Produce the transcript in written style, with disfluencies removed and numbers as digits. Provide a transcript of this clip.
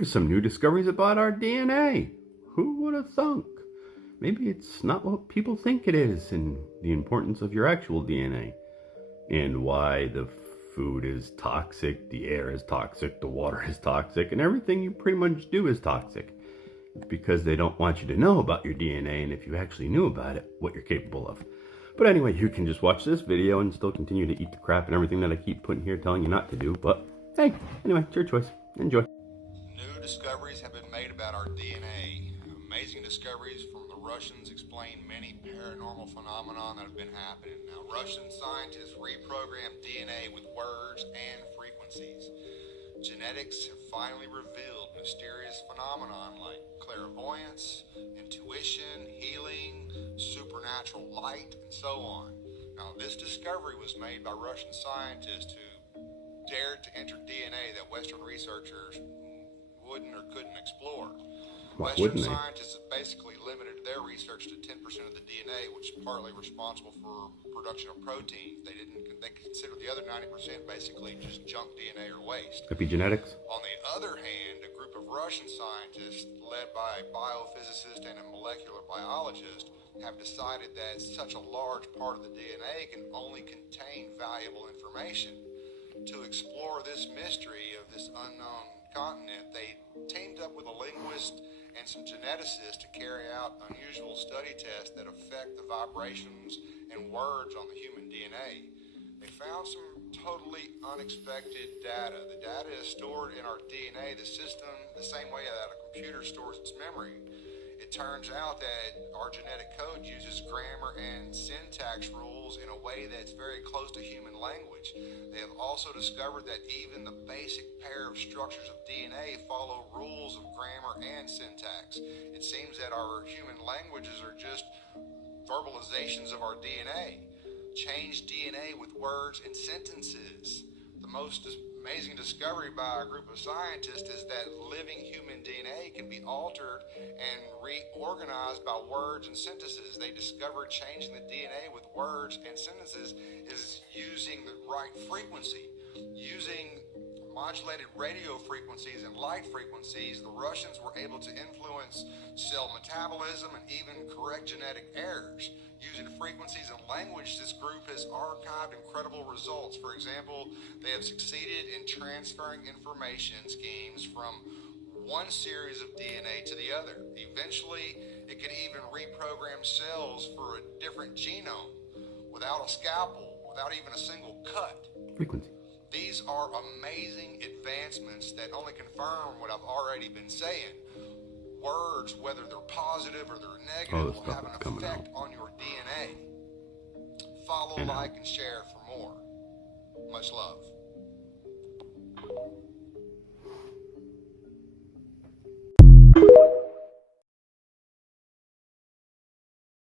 Here's some new discoveries about our DNA. Who would have thunk? Maybe it's not what people think it is, and the importance of your actual DNA, and why the food is toxic, the air is toxic, the water is toxic, and everything you pretty much do is toxic. It's because they don't want you to know about your DNA, and if you actually knew about it, what you're capable of. But anyway, you can just watch this video and still continue to eat the crap and everything that I keep putting here telling you not to do. But hey, anyway, it's your choice. Enjoy. New discoveries have been made about our DNA. Amazing discoveries from the Russians explain many paranormal phenomena that have been happening. Now, Russian scientists reprogrammed DNA with words and frequencies. Genetics have finally revealed mysterious phenomenon like clairvoyance, intuition, healing, supernatural light, and so on. Now, this discovery was made by Russian scientists who dared to enter DNA that Western researchers wouldn't or couldn't explore. Why Western wouldn't they? scientists have basically limited their research to 10% of the DNA, which is partly responsible for production of proteins. They consider the other 90% basically just junk DNA or waste. Epigenetics? On the other hand, a group of Russian scientists, led by a biophysicist and a molecular biologist, have decided that such a large part of the DNA can only contain valuable information. To explore this mystery of this unknown continent, they teamed up with a linguist and some geneticists to carry out unusual study tests that affect the vibrations and words on the human DNA. They found some totally unexpected data. The data is stored in our DNA, the system, the same way that a computer stores its memory. It turns out that our genetic code uses grammar and syntax rules in a way that's very close to human language. They have also discovered that even the basic pair of structures of DNA follow rules of grammar and syntax. It seems that our human languages are just verbalizations of our DNA. Change DNA with words and sentences. The most amazing discovery by a group of scientists is that living human DNA can be altered and reorganized by words and sentences. They discovered changing the DNA with words and sentences is using the right frequency. Using modulated radio frequencies and light frequencies, the Russians were able to influence cell metabolism and even correct genetic errors. Using frequencies and language, this group has archived incredible results. For example, they have succeeded in transferring information schemes from one series of DNA to the other. Eventually, it can even reprogram cells for a different genome without a scalpel, without even a single cut. Frequency. These are amazing advancements that only confirm what I've already been saying. Words, whether they're positive or they're negative, will have an effect on your DNA. Follow, like, and share for more. Much love.